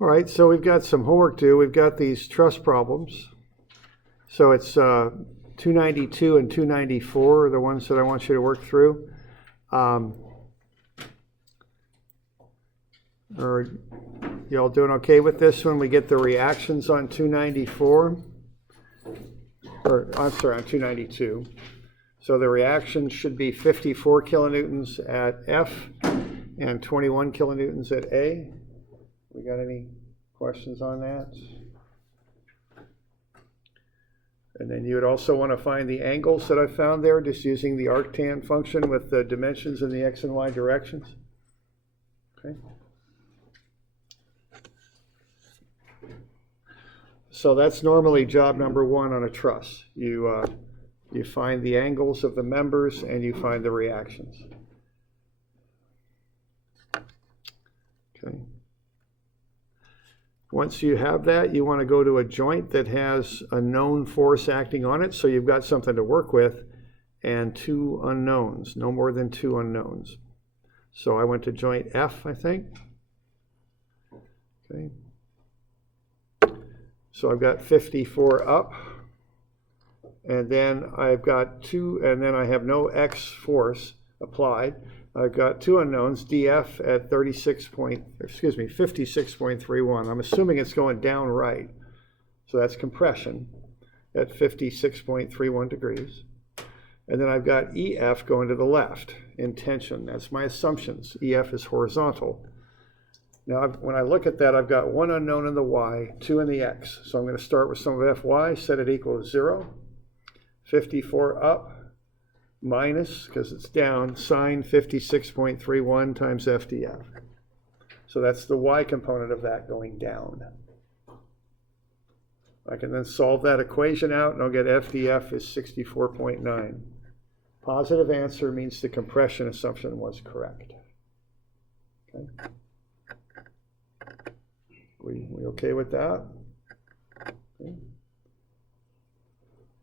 All right, so we've got some homework to do. We've got these truss problems. So it's 292 and 294 are the ones that I want you to work through. Are y'all doing okay with this when we get the reactions on 294? Or I'm sorry, on 292. So the reaction should be 54 kilonewtons at F and 21 kilonewtons at A. We got any questions on that? And then you would also want to find the angles that I found there, just using the arctan function with the dimensions in the x and y directions. Okay. So that's normally job number one on a truss. You find the angles of the members and you find the reactions. Okay. Once you have that, you want to go to a joint that has a known force acting on it, so you've got something to work with, and two unknowns, no more than two unknowns. So I went to joint F, I think. Okay. So I've got 54 up, and then I've got two, and then I have no X force applied. I've got two unknowns, dF at 56.31. I'm assuming it's going down right. So that's compression at 56.31 degrees. And then I've got EF going to the left in tension. That's my assumptions. EF is horizontal. Now, when I look at that, I've got one unknown in the Y, two in the X. So I'm going to start with sum of Fy, set it equal to 0. 54 up. Minus, because it's down, sine 56.31 times FDF. So that's the y component of that going down. I can then solve that equation out, and I'll get FDF is 64.9. Positive answer means the compression assumption was correct. Okay. We okay with that? Okay.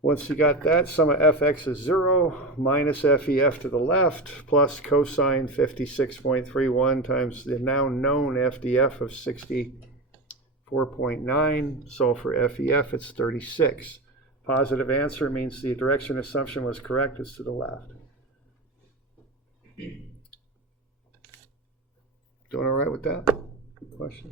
Once you got that, sum of fx is 0, minus FEF to the left, plus cosine 56.31 times the now known FDF of 64.9. So for FEF, it's 36. Positive answer means the direction assumption was correct, it's to the left. Doing all right with that? Good question.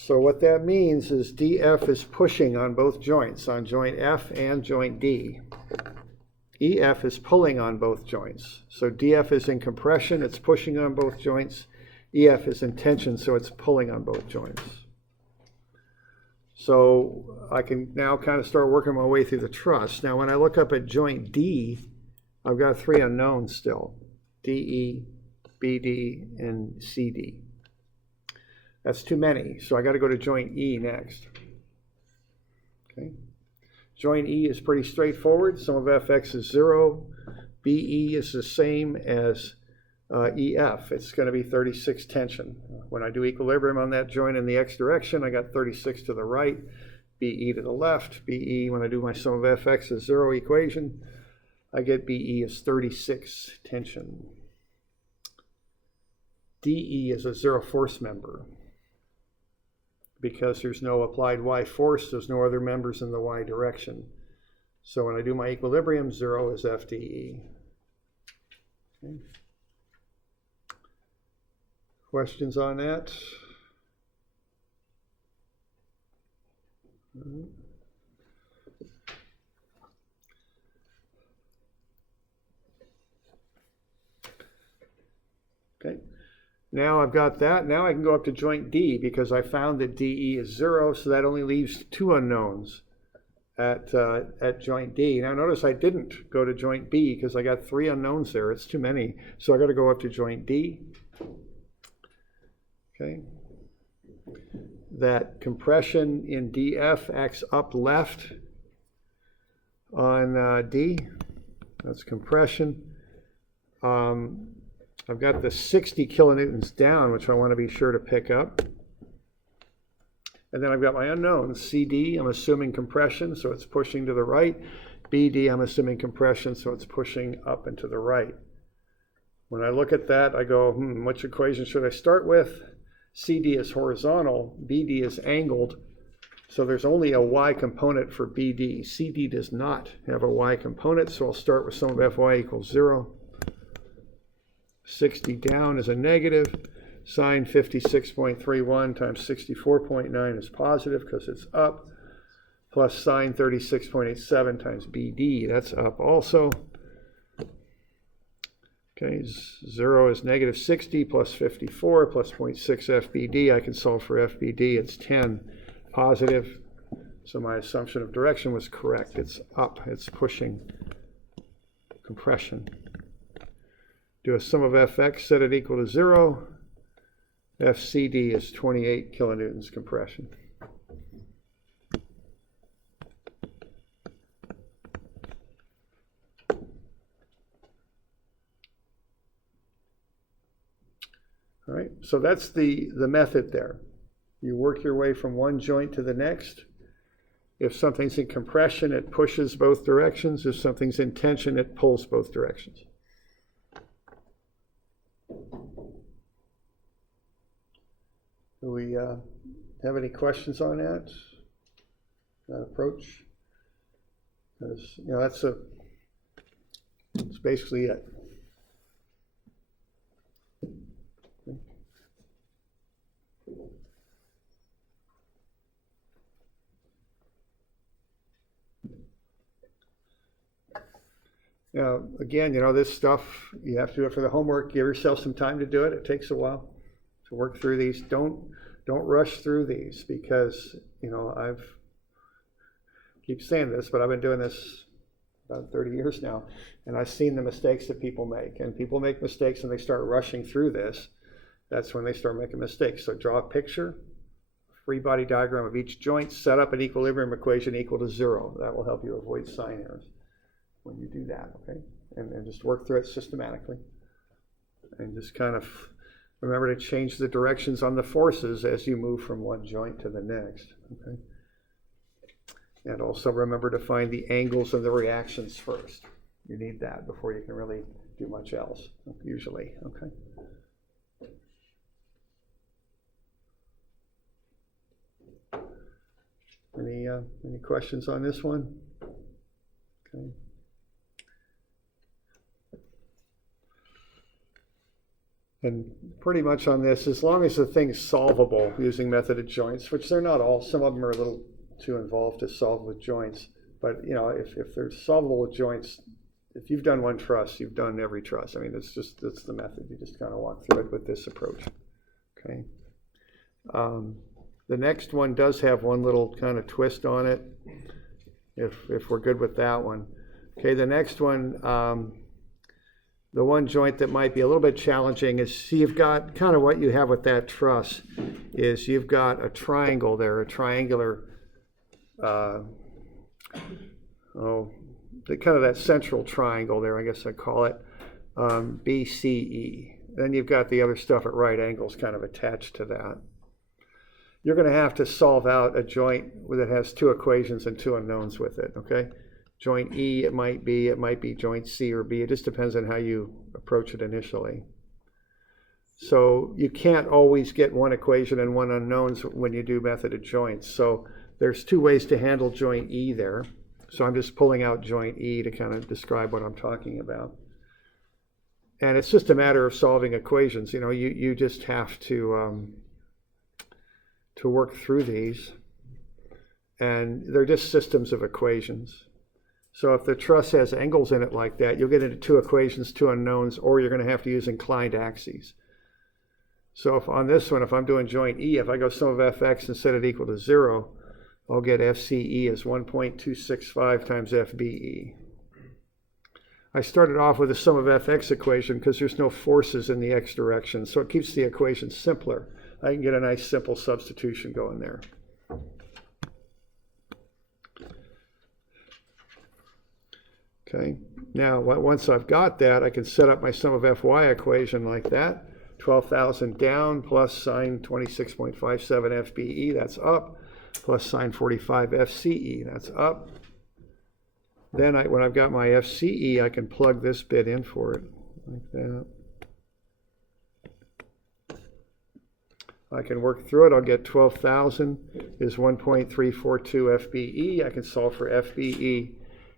So what that means is DF is pushing on both joints, on joint F and joint D. EF is pulling on both joints. So DF is in compression, it's pushing on both joints. EF is in tension, so it's pulling on both joints. So I can now kind of start working my way through the truss. Now when I look up at joint D, I've got three unknowns still, DE, BD, and CD. That's too many, so I got to go to joint E next. Okay. Joint E is pretty straightforward. Sum of Fx is 0. BE is the same as EF. It's going to be 36 tension. When I do equilibrium on that joint in the x direction, I got 36 to the right, BE to the left. BE, when I do my sum of Fx is 0 equation, I get BE is 36 tension. DE is a zero force member. Because there's no applied y force, there's no other members in the y direction. So when I do my equilibrium, 0 is FDE. Okay. Questions on that? Okay. Now I've got that. Now I can go up to joint D because I found that DE is 0, so that only leaves two unknowns at joint D. Now notice I didn't go to joint B because I got three unknowns there. It's too many. So I got to go up to joint D. Okay. That compression in DF acts up left on D. That's compression. I've got the 60 kilonewtons down, which I want to be sure to pick up. And then I've got my unknowns. CD, I'm assuming compression, so it's pushing to the right. BD, I'm assuming compression, so it's pushing up and to the right. When I look at that, I go, which equation should I start with? CD is horizontal, BD is angled, so there's only a y component for BD. CD does not have a y component, so I'll start with sum of Fy equals 0. 60 down is a negative. Sine 56.31 times 64.9 is positive because it's up, plus sine 36.87 times BD, that's up also. Okay, 0 is negative 60 plus 54 plus 0.6 FBD. I can solve for FBD, it's 10 positive. So my assumption of direction was correct. It's up, it's pushing compression. Do a sum of Fx, set it equal to 0. FCD is 28 kilonewtons compression. All right, so that's the method there. You work your way from one joint to the next. If something's in compression, it pushes both directions. If something's in tension, it pulls both directions. Do we have any questions on that approach? Because, that's basically it. Now, again, this stuff, you have to do it for the homework. Give yourself some time to do it. It takes a while to work through these. Don't rush through these because, I've keep saying this, but I've been doing this about 30 years now, and I've seen the mistakes that people make. And people make mistakes and they start rushing through this. That's when they start making mistakes. So draw a picture, free body diagram of each joint, set up an equilibrium equation equal to 0. That will help you avoid sign errors when you do that, okay? And just work through it systematically. And just kind of remember to change the directions on the forces as you move from one joint to the next, okay? And also remember to find the angles of the reactions first. You need that before you can really do much else, usually, okay? Any questions on this one? Okay. And pretty much on this, as long as the thing's solvable using methoded joints, which they're not all, some of them are a little too involved to solve with joints. But if they're solvable with joints, if you've done one truss, you've done every truss. I mean, that's the method. You just kind of walk through it with this approach. Okay. The next one does have one little kind of twist on it, if we're good with that one. Okay, the next one, the one joint that might be a little bit challenging is, see, you've got kind of what you have with that truss is you've got a triangle there, a triangular, kind of that central triangle there, I guess I'd call it, BCE. Then you've got the other stuff at right angles kind of attached to that. You're going to have to solve out a joint that has two equations and two unknowns with it, okay? Joint E, it might be joint C or B. It just depends on how you approach it initially. So you can't always get one equation and one unknowns when you do methoded joints. So there's two ways to handle joint E there. So I'm just pulling out joint E to kind of describe what I'm talking about. And it's just a matter of solving equations. You just have to work through these. And they're just systems of equations. So if the truss has angles in it like that, you'll get into two equations, two unknowns, or you're going to have to use inclined axes. So if on this one, if I'm doing joint E, if I go sum of Fx and set it equal to 0, I'll get FCE as 1.265 times FBE. I started off with a sum of Fx equation because there's no forces in the x direction, so it keeps the equation simpler. I can get a nice simple substitution going there. Okay, now once I've got that, I can set up my sum of Fy equation like that. 12,000 down plus sine 26.57 FBE, that's up, plus sine 45 FCE, that's up. Then when I've got my FCE, I can plug this bit in for it, like that. I can work through it. I'll get 12,000 is 1.342 FBE. I can solve for FBE.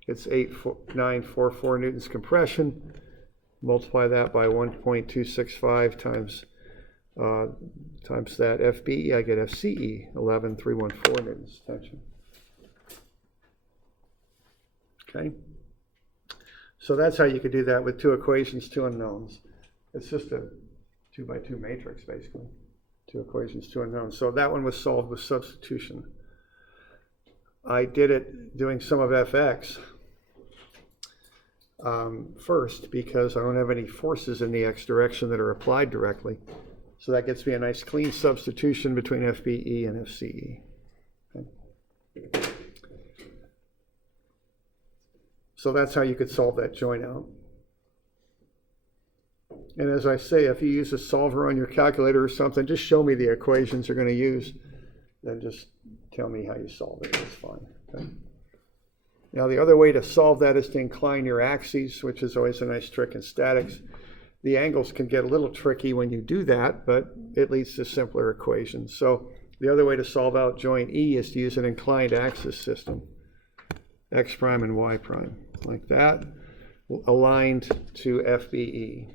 It's 8944 newtons compression. Multiply that by 1.265 times that FBE. I get FCE, 11,314 newtons tension. Okay. So that's how you could do that with two equations, two unknowns. It's just a 2x2 matrix, basically. Two equations, two unknowns. So that one was solved with substitution. I did it doing sum of fx first because I don't have any forces in the x direction that are applied directly. So that gets me a nice clean substitution between FBE and FCE. Okay. So that's how you could solve that joint out. And as I say, if you use a solver on your calculator or something, just show me the equations you're going to use. Then just tell me how you solve it. It's fine. Okay? Now, the other way to solve that is to incline your axes, which is always a nice trick in statics. The angles can get a little tricky when you do that, but it leads to simpler equations. So the other way to solve out joint E is to use an inclined axis system, x prime and y prime, like that, aligned to FBE.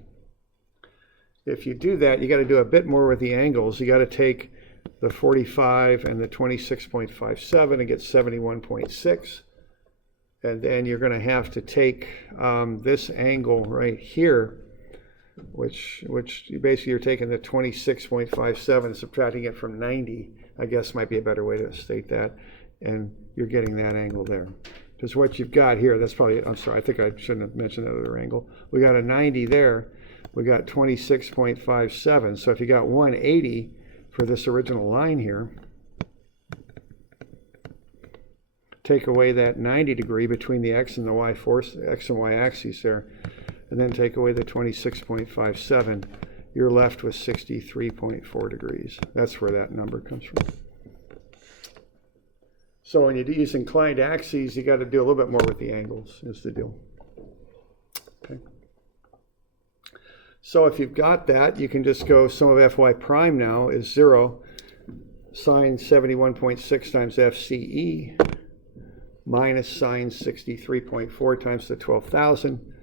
If you do that, you got to do a bit more with the angles. You got to take the 45 and the 26.57 and get 71.6. And then you're going to have to take this angle right here, which basically you're taking the 26.57 and subtracting it from 90, I guess might be a better way to state that. And you're getting that angle there. Because what you've got here, that's probably, I'm sorry, I think I shouldn't have mentioned that other angle. We got a 90 there. We got 26.57. So if you got 180 for this original line here, take away that 90 degree between the x and the y force, x and y axes there, and then take away the 26.57, you're left with 63.4 degrees. That's where that number comes from. So when you use inclined axes, you got to do a little bit more with the angles, is the deal. Okay. So if you've got that, you can just go sum of fy prime now is 0, sine 71.6 times FCE minus sine 63.4 times the 12,000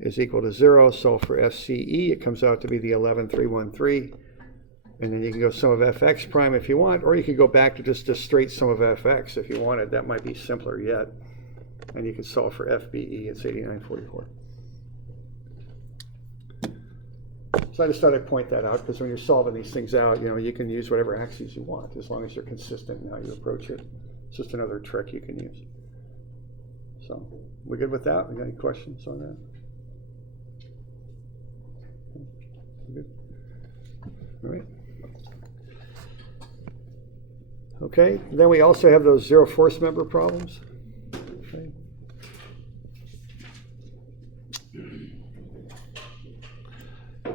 is equal to 0. So for FCE, it comes out to be the 11,313. And then you can go sum of fx prime if you want, or you could go back to just a straight sum of fx if you wanted. That might be simpler yet. And you can solve for FBE, it's 8944. So I just thought I'd point that out, because when you're solving these things out, you can use whatever axes you want, as long as you're consistent in how you approach it. It's just another trick you can use. So, we good with that? We got any questions on that? Good. All right. Okay, then we also have those zero force member problems. Okay.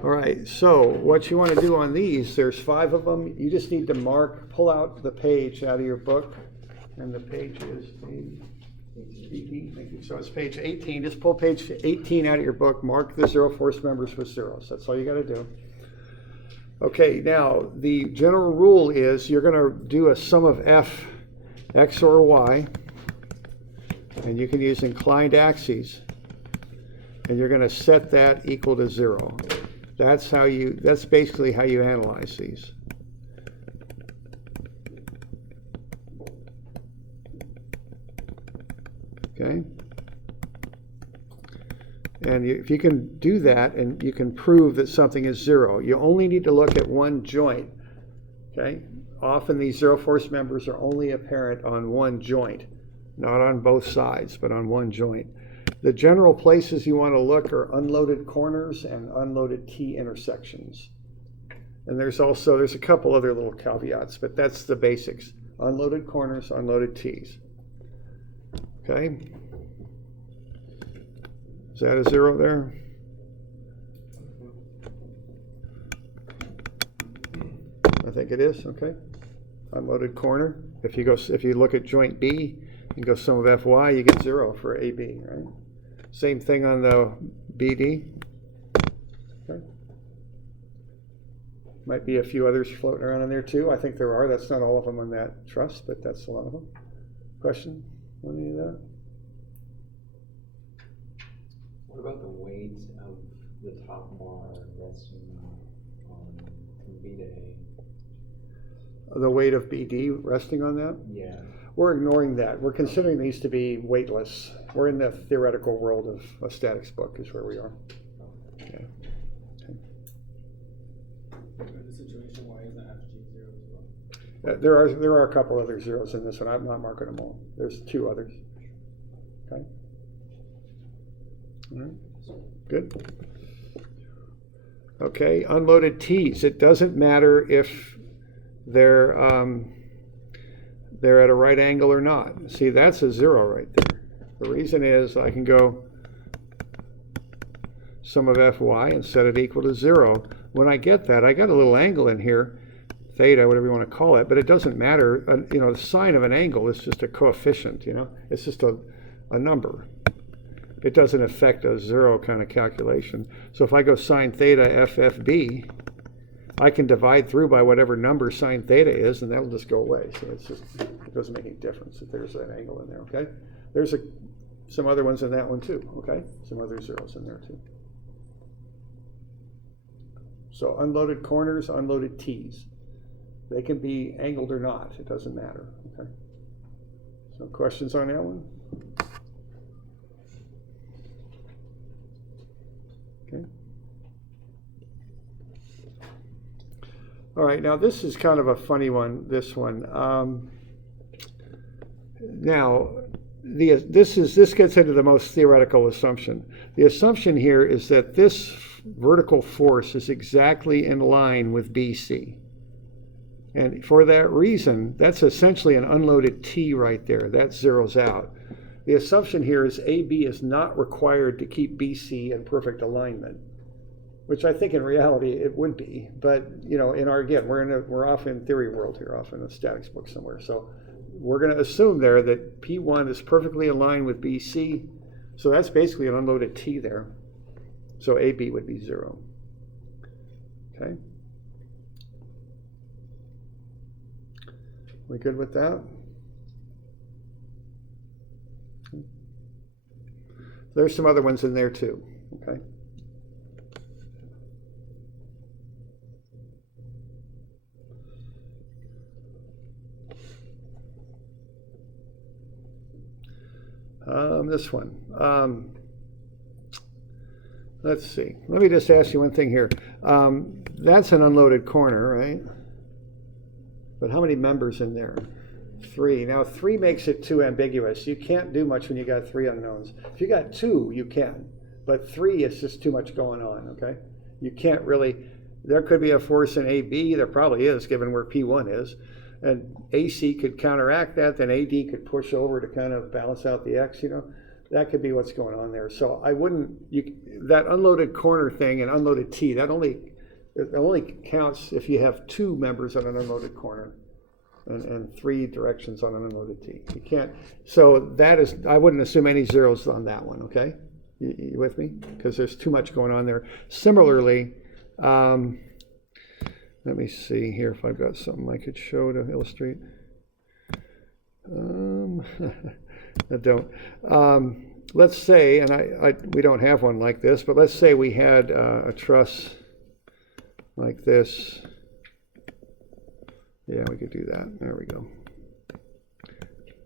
All right, so what you want to do on these, there's 5 of them. You just need to pull out the page out of your book, and the page is page 18. Thank you. So it's page 18. Just pull page 18 out of your book, mark the zero force members with zeros. That's all you got to do. Okay, now the general rule is you're going to do a sum of f, x or y, and you can use inclined axes, and you're going to set that equal to 0. That's basically how you analyze these. Okay? And if you can do that, and you can prove that something is 0, you only need to look at one joint. Okay? Often these zero force members are only apparent on one joint, not on both sides, but on one joint. The general places you want to look are unloaded corners and unloaded T intersections. And there's a couple other little caveats, but that's the basics. Unloaded corners, unloaded T's. Okay? Is that a 0 there? think it is, okay. Unloaded corner. If you look at joint B and go sum of Fy, you get 0 for AB, right? Same thing on the BD. Okay. Might be a few others floating around in there too. I think there are. That's not all of them on that truss, but that's a lot of them. Question on any of that? What about the weight of the top bar resting on from B to A? The weight of BD resting on that? Yeah. We're ignoring that. We're considering these to be weightless. We're in the theoretical world of a statics book is where we are. Yeah. Okay. The situation, why isn't FG 0 as well? There are a couple other zeros in this one. I'm not marking them all. There's 2 others. Okay. All right. Good. Okay. Unloaded T's. It doesn't matter if they're at a right angle or not. See, that's a 0 right there. The reason is I can go sum of Fy and set it equal to 0. When I get that, I got a little angle in here, theta, whatever you want to call it, but it doesn't matter. The sign of an angle is just a coefficient, It's just a number. It doesn't affect a 0 kind of calculation. So if I go sine theta FFB, I can divide through by whatever number sine theta is, and that'll just go away. So it doesn't make any difference if there's an angle in there, okay? There's some other ones in that one too, okay? Some other zeros in there too. So unloaded corners, unloaded T's. They can be angled or not. It doesn't matter, okay? So questions on that one? Okay. All right, now this is kind of a funny one, this one. Now, this gets into the most theoretical assumption. The assumption here is that this vertical force is exactly in line with BC. And for that reason, that's essentially an unloaded T right there. That zeroes out. The assumption here is AB is not required to keep BC in perfect alignment, which I think in reality it would be. But we're off in theory world here, off in a statics book somewhere. So we're going to assume there that P1 is perfectly aligned with BC. So that's basically an unloaded T there. So AB would be 0. Okay. We good with that? There's some other ones in there too. Okay. This one. Let's see. Let me just ask you one thing here. That's an unloaded corner, right? But how many members in there? 3. Now 3 makes it too ambiguous. You can't do much when you got 3 unknowns. If you got 2, you can. But 3 is just too much going on, okay? You can't really, there could be a force in AB, there probably is, given where P1 is. And AC could counteract that, then AD could push over to kind of balance out the X, That could be what's going on there. So I wouldn't, that unloaded corner thing and unloaded T, it only counts if you have 2 members on an unloaded corner and 3 directions on an unloaded T. You can't, so that is, I wouldn't assume any zeros on that one, okay? You with me? Because there's too much going on there. Similarly, let me see here if I've got something I could show to illustrate. I don't. Let's say, and we don't have one like this, but let's say we had a truss like this. Yeah, we could do that. There we go.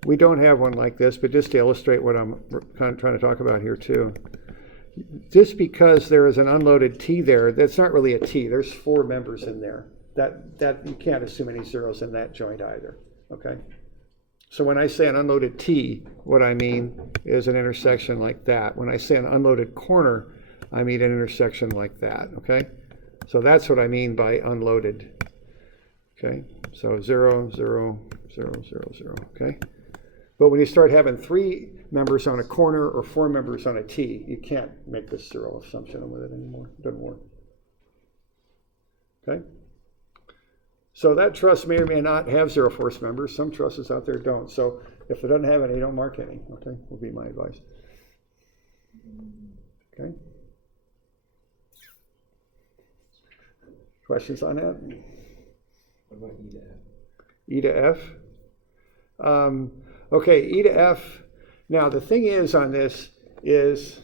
We don't have one like this, but just to illustrate what I'm kind of trying to talk about here too. Just because there is an unloaded T there, that's not really a T. There's 4 members in there. That you can't assume any zeros in that joint either. Okay. So when I say an unloaded T, what I mean is an intersection like that. When I say an unloaded corner, I mean an intersection like that. Okay. So that's what I mean by unloaded. Okay. So 0, 0, 0, 0, 0. Okay. But when you start having 3 members on a corner or 4 members on a T, you can't make this 0 assumption with it anymore. It doesn't work. Okay? So that trust may or may not have zero force members. Some trusts out there don't. So if it doesn't have any, don't mark any. Okay, would be my advice. Okay. Questions on that? What about E to F? E to F. Okay, E to F. Now the thing is on this is,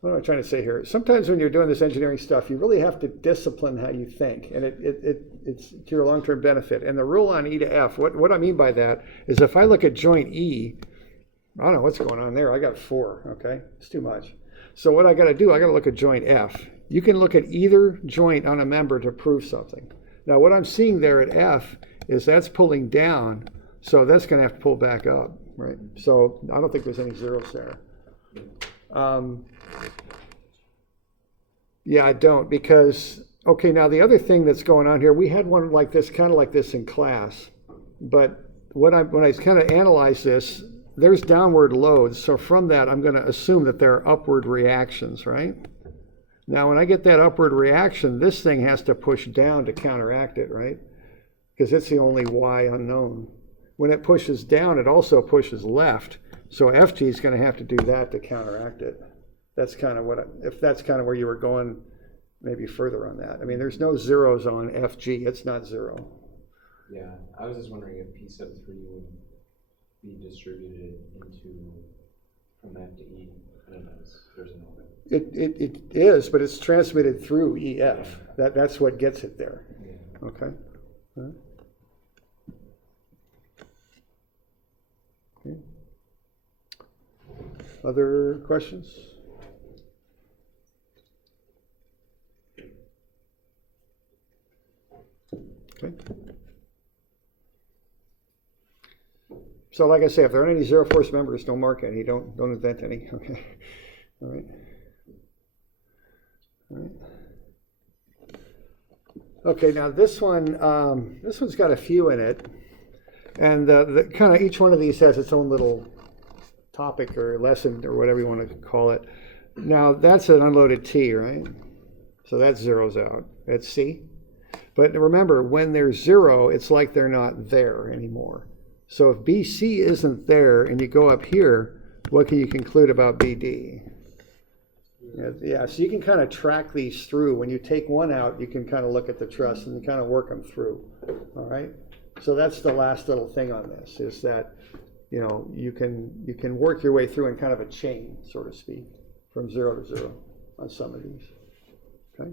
what am I trying to say here? Sometimes when you're doing this engineering stuff, you really have to discipline how you think, and it's to your long-term benefit. And the rule on E to F, what I mean by that is if I look at joint E, I don't know what's going on there. I got 4, okay? It's too much. So what I got to do, I got to look at joint F. You can look at either joint on a member to prove something. Now what I'm seeing there at F is that's pulling down, so that's going to have to pull back up, right? So I don't think there's any zeros there. Yeah, I don't, because, okay, now the other thing that's going on here, we had one like this, kind of like this in class, but when I kind of analyze this, there's downward loads, so from that I'm going to assume that there are upward reactions, right? Now when I get that upward reaction, this thing has to push down to counteract it, right? Because it's the only Y unknown. When it pushes down, it also pushes left, so FG is going to have to do that to counteract it. That's kind of if that's kind of where you were going, maybe further on that. I mean, there's no zeros on FG, it's not 0. Yeah, I was just wondering if P sub 3 would be distributed into from F to E. I don't know, there's an order. It is, but it's transmitted through EF. That's what gets it there. Yeah. Okay. All right. Okay. Other questions? Okay. So like I say, if there aren't any zero force members, don't mark any, don't invent any. Okay. All right. All right. Okay, now this one's got a few in it, and the kind of each one of these has its own little topic or lesson or whatever you want to call it. Now that's an unloaded T, right? So that zeroes out. It's C. But remember, when they're 0, it's like they're not there anymore. So if BC isn't there and you go up here, what can you conclude about BD? Yeah, so you can kind of track these through. When you take one out, you can kind of look at the truss and kind of work them through. All right? So that's the last little thing on this, is that, you know, you can work your way through in kind of a chain, so to speak, from 0 to 0 on some of these. Okay?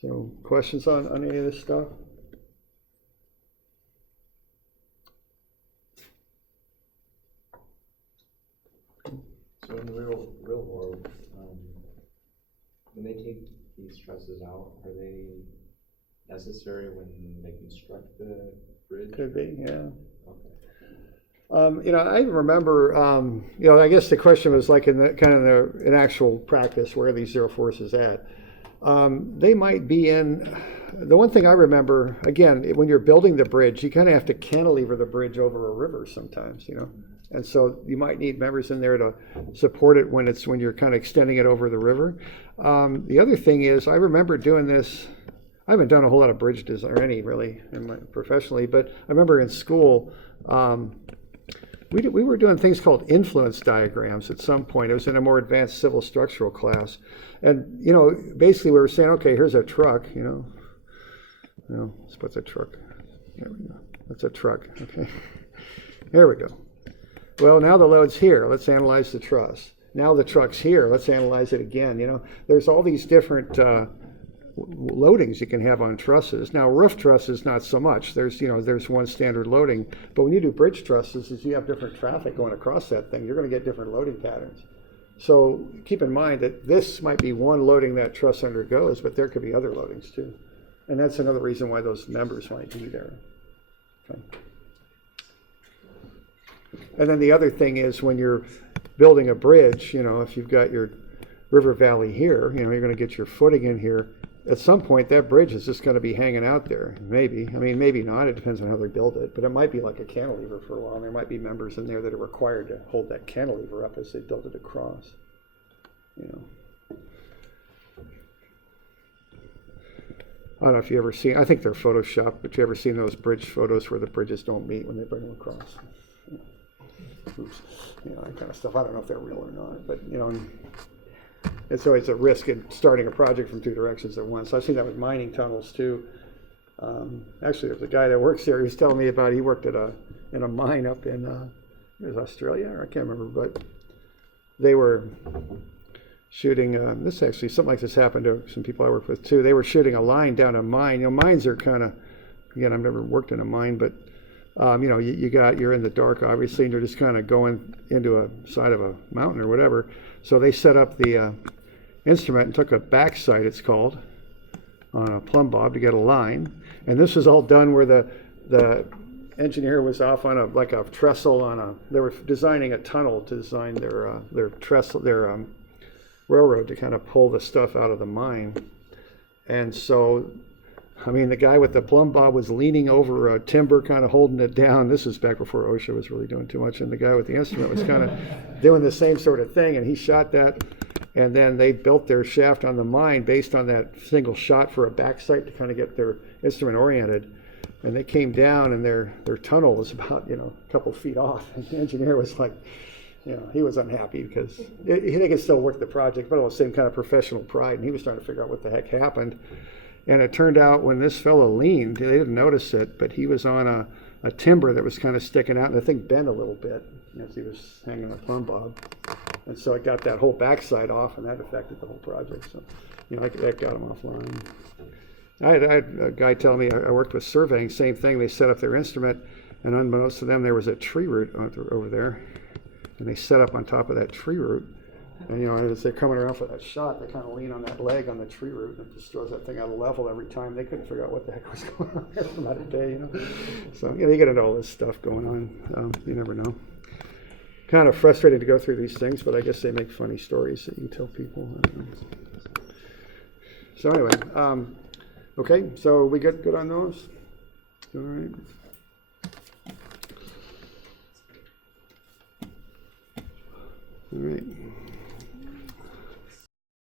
So questions on any of this stuff? So in the real world, when they take these trusses out, are they necessary when they construct the bridge? Could be, yeah. Okay. You know, I remember, you know, I guess the question was like in actual practice, where are these zero forces at? They might be in, the one thing I remember, again, when you're building the bridge, you kind of have to cantilever the bridge over a river sometimes, you know. And so you might need members in there to support it when you're kind of extending it over the river. The other thing is, I remember doing this, I haven't done a whole lot of bridge design, or any really, professionally, but I remember in school, we were doing things called influence diagrams at some point. It was in a more advanced civil structural class. And, you know, basically we were saying, okay, here's a truck, you know, let's put the truck, there we go. That's a truck, okay. There we go. Well, now the load's here. Let's analyze the truss. Now the truck's here. Let's analyze it again. You know, there's all these different loadings you can have on trusses. Now, roof trusses, not so much. There's one standard loading. But when you do bridge trusses, is you have different traffic going across that thing, you're going to get different loading patterns. So keep in mind that this might be one loading that truss undergoes, but there could be other loadings too. And that's another reason why those members might be there. Okay. And then the other thing is, when you're building a bridge, you know, if you've got your river valley here, you know, you're going to get your footing in here. at some point, that bridge is just gonna be hanging out there, maybe. I mean, maybe not, it depends on how they build it, but it might be like a cantilever for a while. There might be members in there that are required to hold that cantilever up as they build it across, you know. I don't know if you ever seen, I think they're Photoshopped, but you ever seen those bridge photos where the bridges don't meet when they bring them across? Oops. You know, that kind of stuff. I don't know if they're real or not, but you know, it's always a risk in starting a project from two directions at once. I've seen that with mining tunnels too. Actually, there's a guy that works there. He was telling me about, he worked at in a mine up in it was Australia, or I can't remember, but they were shooting, this actually, something like this happened to some people I work with too. They were shooting a line down a mine. You know, mines are kind of, again, I've never worked in a mine, but you know, you're in the dark, obviously, and you're just kind of going into a side of a mountain or whatever. So they set up the instrument and took a backside, it's called, on a plumb bob to get a line. And this was all done where the engineer was off on like a trestle they were designing a tunnel to design their trestle, their railroad to kind of pull the stuff out of the mine. And so, I mean, the guy with the plumb bob was leaning over a timber, kind of holding it down. This is back before OSHA was really doing too much. And the guy with the instrument was kind of doing the same sort of thing. And he shot that. And then they built their shaft on the mine based on that single shot for a backside to kind of get their instrument oriented. And they came down, and their tunnel was about, you know, a couple feet off. And the engineer was like, you know, he was unhappy because they could still work the project, but it was the same kind of professional pride. And he was trying to figure out what the heck happened. And it turned out when this fellow leaned, they didn't notice it, but he was on a timber that was kind of sticking out, and the thing bent a little bit as he was hanging a plumb bob. And so it got that whole backside off, and that affected the whole project. So, you know, that got him offline. I had a guy tell me, I worked with surveying, same thing. They set up their instrument, and unbeknownst to them, there was a tree root over there. And they set up on top of that tree root. And, you know, as they're coming around for that shot, they kind of lean on that leg on the tree root, and it just throws that thing out of level every time. They couldn't figure out what the heck was going on there for about a day, you know. So, you know, you got to know all this stuff going on. You never know. Kind of frustrating to go through these things, but I guess they make funny stories that you can tell people. So anyway, okay, so we good on those? All right. All right.